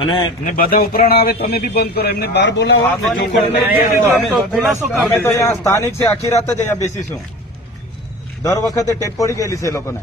અને બધા ઉપરાણ આવે તમે બી બંધ કરો. એમને બહાર બોલાવો. સ્થાનિક છે આખી રાત જ અહીંયા બેસીશું. દર વખતે ટેપ પડી ગયેલી છે એ લોકોને.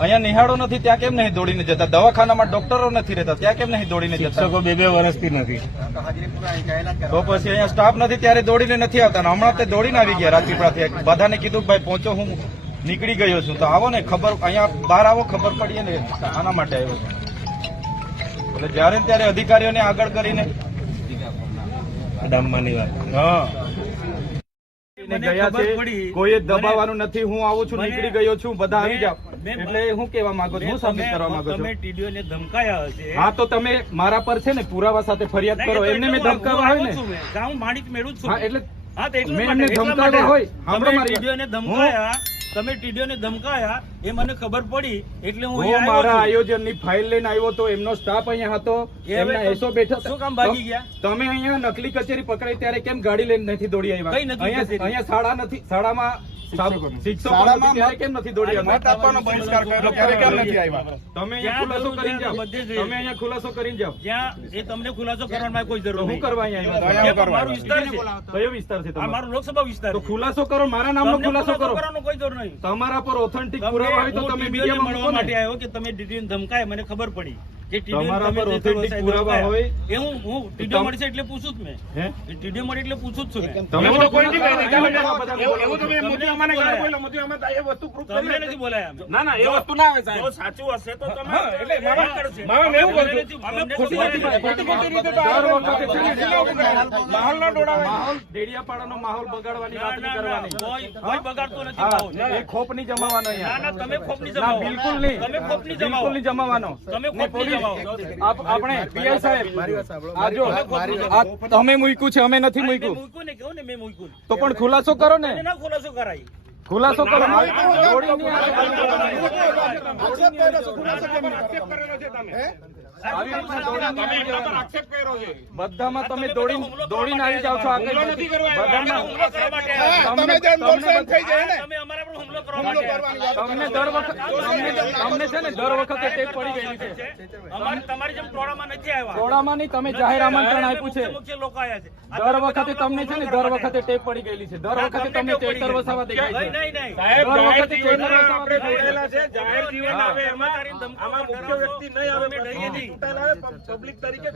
અહીંયા નિહાળો નથી ત્યાં કેમ નહીં દોડીને જતા? દવાખાનામાં ડોક્ટરો નથી રહેતા ત્યાં કેમ નહીં દોડીને જતા? શિક્ષકો બે બે વર્ષથી નથી. તો પછી અહીંયા સ્ટાફ નથી ત્યારે દોડીને નથી આવતા ને હમણાં તે દોડીને આવી ગયા રાજપીપળાથી બધાને કીધું ભાઈ પહોંચો હું નીકળી ગયો છું. તો આવો ને ખબર અહીંયા બહાર આવો ખબર પડીએ ને આના માટે આવ્યો છું. એટલે જ્યારે ત્યારે અધિકારીઓને આગળ કરીને ડામમાંની વાત. હા. ગયા છે કોઈ દબાવવાનું નથી હું આવું છું નીકળી ગયો છું બધા આવી જાઓ. એટલે હું કેવા માંગુ છું સાબિત કરવા માંગો છું. તમે ટીડીઓને ધમકાયા હશે. હા તો તમે મારા પર છે ને પુરાવા સાથે ફરિયાદ કરો એમને મેં ધમકાવા હું હોય ને. હું માણિક મેળવું છું. હા એટલે હા તો એટલે મેં એમને ધમકાવ્યા હોય. સાંભળો મારી વાત. ટીડીઓને ધમકાયા. તમે ટીડીઓને ધમકાયા એ મને ખબર પડી એટલે હું અહીંયા મારા આયોજન આયોજનની ફાઇલ લઈને આવ્યો તો એમનો સ્ટાફ અહીંયા હતો એમના એસો બેઠા શું કામ ભાગી ગયા? તમે અહીંયા નકલી કચેરી પકડાઈ ત્યારે કેમ ગાડી લઈને નથી દોડી આવ્યા? કઈ નથી અહીંયા શાળા નથી શાળામાં ખુલાસો કરી જાઓ. એ તમને ખુલાસો કરવાની કોઈ જરૂર હું નહીં. કરવા વિસ્તાર છે. કયો વિસ્તાર છે તમારો? મારો લોકસભા વિસ્તાર ખુલાસો કરો મારા નામનો ખુલાસો કરો. કરવાનો કોઈ જરૂર નહીં તમારા પર ઓથેન્ટિક પુરાવા હોય તો તમે મીડિયામાં મળવા મૂકો માટે આવ્યો કે તમે ડીડીને ધમકાય મને ખબર પડી. તમારા પર જે પુરાવા હોય. એ હું હું ટીડીઓ મળી એટલે પૂછું જ મેં. હે? ટીડીઓ મળી એટલે પૂછું જ છું તમે તો કોઈ નહીં કહે, તમે તમે આ બધાને બોલો છો. તમે મોદી અમાને ગાળ બોલ્યો, મોદી અમે એ વસ્તુ proof કરી નથી બોલાયા ના ના એ વસ્તુ ના આવે સાહેબ. જો સાચું હશે તો તમે એટલે મામા- કરશે. મામા મેં એવું તમને અમે ખોટી ખોટી ખોટી ખોટી રીતે તો આ વખતે માહોલ ન ડેડિયાપાડાનો બગાડવાની વાત નહીં ના, ના, કરવાની. કોઈ- કોઈ બગાડતો નથી એ ખોપ નહીં જમાવાનો અહીંયા ના તમે ખોપની ના, જમાવો. બિલકુલ નહીં. તમે ખોપની જમાવો બિલકુલ નહીં જમાવાનો તમે જમાવો. આપ- આપણે પીઆઈ સાહેબ આ જો તમે મૂક્યું છે અમે નથી મૂક્યું મૂક્યું ને કહું ને મેં મૂક્યું તો પણ ખુલાસો કરો ને ખુલાસો કરાય ખુલાસો કરો. બધામાં તમે દોડી દોડીને આવી જાઓ છો આગળ બધામાં તમે અમારા તમને દર વખત તમને છે ને દર વખતે ટેપ પડી ગયેલી છે. અમારે તમારી જેમ ટોળામાં નથી આવ્યા. ટોળામાં નહીં તમે જાહેર આમંત્રણ આપ્યું છે. લોકો આવ્યા છે. દર વખતે તમને છે ને દર વખતે ટેપ પડી ગયેલી છે. દર વખતે તમને ચેતર વસાવા દેખાય છે. નહીં, નહીં. સાહેબ, દર વખતે ચેતર આપણે વસાવા જોડેલા છે. જાહેર જીવન આવે એમાં આમાં મુખ્ય વ્યક્તિ નહીં આવે અમે નહીં. ચૂંટાયેલા પબ્લિક તરીકે.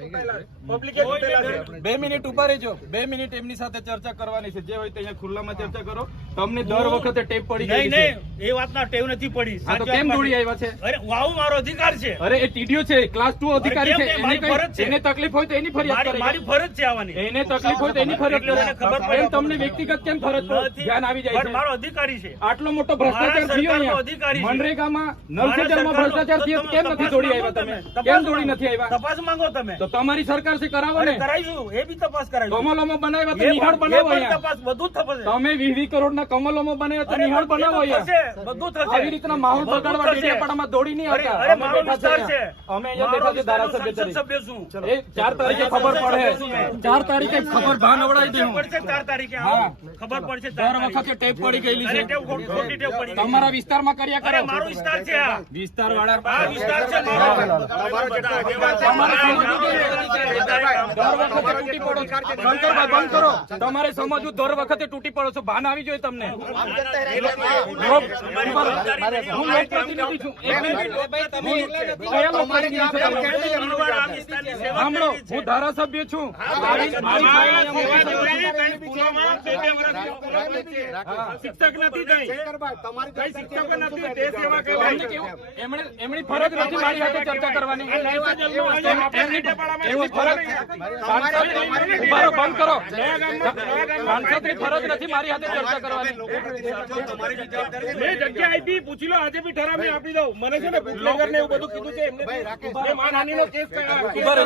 પબ્લિકે છે. બે મિનિટ ઊભા રહેજો. બે મિનિટ એમની સાથે ચર્ચા કરવાની છે. જે હોય તે અહીંયા ખુલ્લામાં ચર્ચા કરો. તમને દર વખતે ટેપ પડી ગઈ છે. એ વાતના ટેવ નથી પડી. હા તો કેમ દોડી આવ્યા છે? અરે વાવ મારો અધિકાર છે. અરે એ ટીડીઓ છે ક્લાસ 2 અધિકારી છે? એને ફરજ કઈ. એને તકલીફ હોય તો એની ફરિયાદ કરે. મારી ફરજ છે આવવાની. એને તકલીફ હોય તો એની ફરિયાદ કરે. ખબર પડે. એમ તમને વ્યક્તિગત કેમ ફરજ ધ્યાન આવી જાય છે. મારો અધિકારી છે. આટલો મોટો ભ્રષ્ટાચાર થયો. અહીંયા. મનરેગામાં નલ મારા સે જલમાં સરકારનો- ભ્રષ્ટાચાર થયો કેમ નથી દોડી આવ્યા તમે? કેમ દોડી નથી આવ્યા? તપાસ માંગો તમે. તો તમારી સરકારથી કરાવો ને. કરાવીશું એ બી તપાસ કરાવીશું કમલોમાં બનાવ્યા તો નિહાળ બનાવો અહીંયા. તપાસ બધું તપાસ તમે વીસ વીસ કરોડના કમલોમાં બનાવ્યા તો નિહાળ બનાવો બધું થશે, બધું થશે. આવી રીતના માહોલ બગાડવા ડેડિયાપાડામાં દોડી નહીં આવતા. અરે, મારો વિસ્તાર છે. છે. અમે અહીંયા બેઠા છે ધારાસભ્ય વિસ્તારનો તરીકે. સંસદ સભ્ય છું. એ ચાર તારીખે ખબર પડે. ચાર તારીખે ખબર ભાન અવડાવી દે પડશે ચાર તારીખે હા. ખબર પડશે દર વખતે ટેપ પડી ગયેલી છે. ટેવ ખોટી- ખોટી પડી તમારા વિસ્તારમાં કર્યા કરો. મારો વિસ્તાર છે આ. વિસ્તાર વાળા આ વિસ્તાર છે મારો. બધા આગેવાન છે. તમારે સમજવું દર વખતે તૂટી પડો. શંકરભાઈ બંધ કરો. તમારે સમજવું દર વખતે તૂટી પડો છો. ભાન આવી જોઈએ તમને. સાંભળો હું ધારાસભ્ય છું. શિક્ષક નથી એમને ફરજ નથી મારી સાથે ચર્ચા કરવાની. એમની ફરજ બંધ કરો સાંસદની ફરજ નથી મારી સાથે ચર્ચા કરવાની. મેં જગ્યા આપી પૂછી લો આજે બી ઠરાવ આપી દઉં. મને છે ને બુટલેગર ને એવું બધું કીધું છે એમને મેં માનહાનિનો કેસ. ઊભા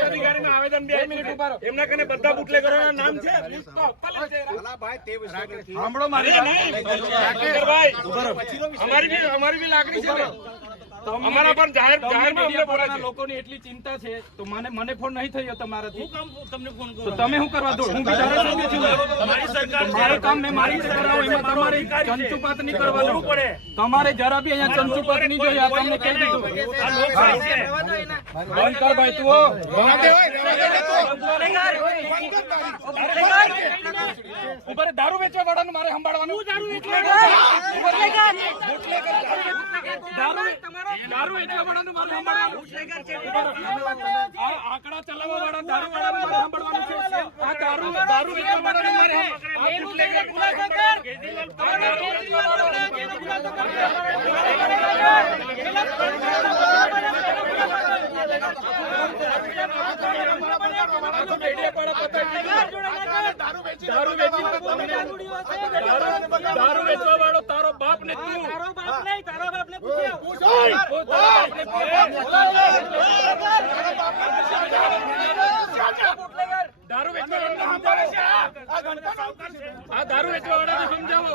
અધિકારીને આવેદન બી આપ્યું. એમના કને બધા બુટલેગરોના નામ છે. સાંભળો મારી અમારી બી અમારી બી લાગણી છે ને. અમારા પણ જાહેર જાહેર મીડિયા છે. લોકોની એટલી ચિંતા છે તો મને મને ફોન નહીં થયો તમારાથી. તમને ફોન તો તમે શું કરવા દો? હું બી ધારાસભ્ય છું તમારી સરકાર મારું કામ મેં મારી સરકાર એમાં તમારે ચંચુપાત નહીં કરવાનું પડે. તમારે જરા બી અહીંયા ચંચુપાત નહીં જોઈએ આ તમને કહી દીધું. આ લોકશાહી છે. બંધ કર ભાઈ તું રહે, દારૂ વેચવા વાળાનું મારે સંભાળવાનું. દારૂ વેચવા દારૂ વેચવા વાળાનું મારે સંભાળવાનું. આંકડા ચલાવવા વાળા દારૂ વાળાનું મારે સંભાળવાનું છે. આ દારૂ દારૂ વેચવા વાળાનું મારે દારૂ વેચી દારૂ દારૂ વેચવા વાળો તારો બાપ ને તું દારૂ વેચવા વાળાને સમજાવો.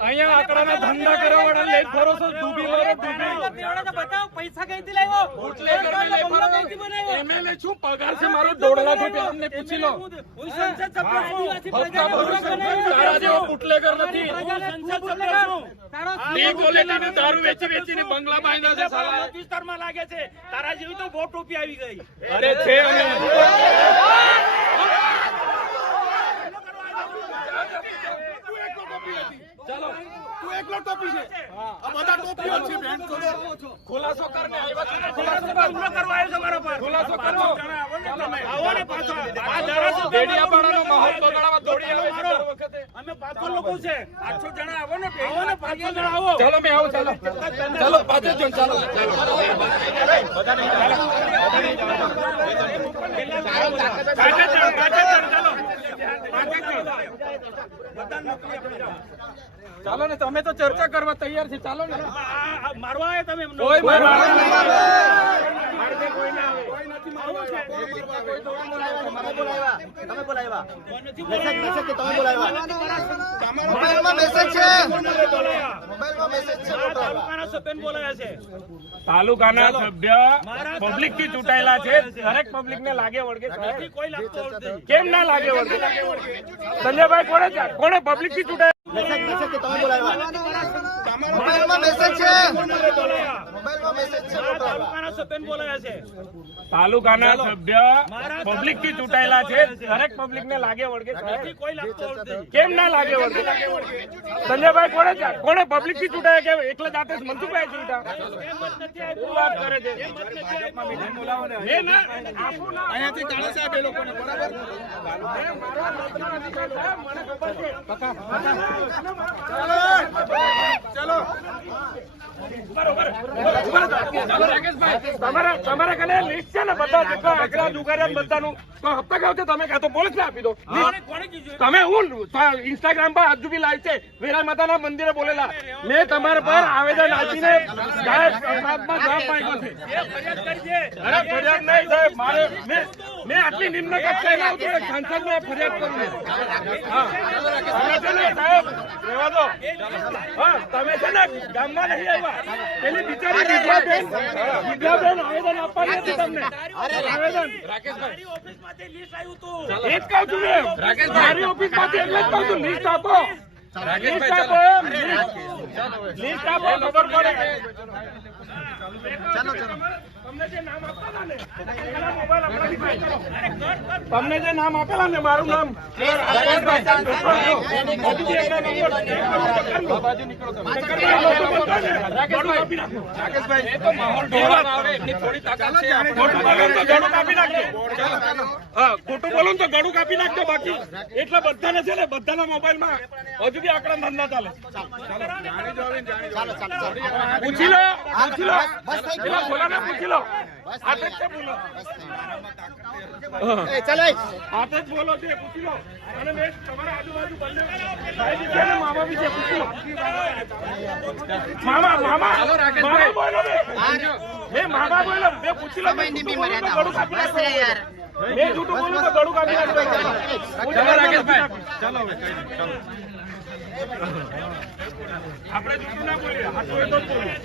અહીંયા આંકડાના ધંધા કરવા વાળા લઈ ફરો છો ડૂબી મરો ડૂબી પૈસા કઈથી લાવ્યો બુટલેગર ને લઈ ફરો એમએલએ છું પગાર છે મારો દોઢ લાખ રૂપિયા અમને પૂછી લો હું સંસદ સભ્ય છું. તારા જેવો બુટલેગર નથી દારૂ વેચી વેચીને બંગલા બાંધ્યા છે સાલા. વિસ્તારમાં લાગે છે તારા જેવી તો બહુ ટોપી આવી ગઈ અરે છે અમે ચાલો તું એકલો ટોપી છે આ બધા ટોપીઓ છે બેન ખુલાસો કરને આવ્યા ખુલાસો હુમલો કરવા આવ્યો તમારા પર ખુલાસો કરો આવો ને પાછો આ ધારાસભ્ય ડેડિયાપાડાનો માહોલ બગાડવા દોડી આવ્યો છે વખતે અમે પાંચસો લોકો છે પાંચસો જણા આવો ને આવો ને પાંચસો જણા આવો ચાલો મે આવો ચાલો ચાલો પાછો જ જાઉં, ચાલો કાચે ચણ, કાચે ચણ, ચાલો કાચે ચણ. બધાને મોકલી આપી જાઓ. ચાલો ને તમે તો ચર્ચા કરવા તૈયાર છે ચાલો ને. મારવા તમે કોઈ મારવા મારજે કોઈ ના આવે. આવું છે. મોબાઈલમાં મેસેજ છે કોને બોલાયા? મોબાઈલમાં મેસેજ છે આ તાલુકાના સભ્ય પબ્લિકથી ચૂંટાયેલા છે. દરેક પબ્લિક ને લાગે વળગે. કેમ ના લાગે વળગે? સંજયભાઈ કોને કોને પબ્લિકથી ચૂંટાયેલા મોબાઈલમાં મેસેજ છે કોને બોલાયા? મોબાઈલમાં મેસેજ છે. આ તાલુકાના સભ્યને બોલાયા છે. તાલુકાના સભ્ય પબ્લિકથી ચૂંટાયેલા છે. દરેક પબ્લિક ને લાગે વળગે કોઈ લાગતો કેમ ના લાગે વળગે? સંજયભાઈ કોણે કોણે પબ્લિકથી ચૂંટાયા કે એકલા જાતે જ મનસુખભાઈ ચૂંટા શું વાત કરે છે? અહીંયાથી કાળા સાહેબ એ લોકોને બરાબર? ચલો તમારા તમારા કને લિસ્ટ છે ને બધા જેટલા આંકડા જુગાર્યા બધાનું તો હપ્તા ખાવ છે તમે કાં તો પોલીસને આપી દો તમે હું ઇન્સ્ટાગ્રામ પર હજુ બી લાઈવ છે વેરા માતાના મંદિરે બોલેલા મેં તમારા પર આવેદન આપીને સાહેબ જવાબ માંગ્યો છે ફરિયાદ નહીં સાહેબ મારે મેં આટલી નિમ્ન કક્ષાએ લાવું તો સાંસદને ફરિયાદ કરું છું. હા. તમે સાહેબ રહેવા દો. હા તમે છે ને ગામમાં નહીં આવ્યા. પેલી બિચારી વિદ્યાબેન વિદ્યાબેન આવેદન આપવાની હતી તમને. આવેદન. એ જ કહું છું મેં મારી ઓફિસમાંથી એટલે જ કહું છું લિસ્ટ આપો. લિસ્ટ આપો લિસ્ટ આપો ખબર પડે. તમને જે નામ આપેલા ને. તમને જે નામ આપેલા ને મારું નામ ખોટું બોલો ને તો ગળું કાપી નાખજો બાકી. એટલે બધાને છે ને બધાના મોબાઈલમાં હજુ બી આંકડા ધંધા ચાલે. પૂછી લો પૂછી લો. પેલા ભોલાને પૂછી લો. હાથે જ બોલો. હાથે જ બોલો છે પૂછી લો. અને મેં તમારા આજુબાજુ બંને મામા બી છે પૂછી લો. મામા મામા. મામા બોલો બે. મામા બોલો મેં પૂછી લો મેં જૂઠું બોલું તો ગળું કાપી નાખો. મેં જૂઠું બોલું તો ગળું કાઢી નાખો. પૂછી લો, રાકેશભાઈ. ચાલો ચાલો. આપણે જૂઠું ના બોલીએ હોય તો જ બોલીએ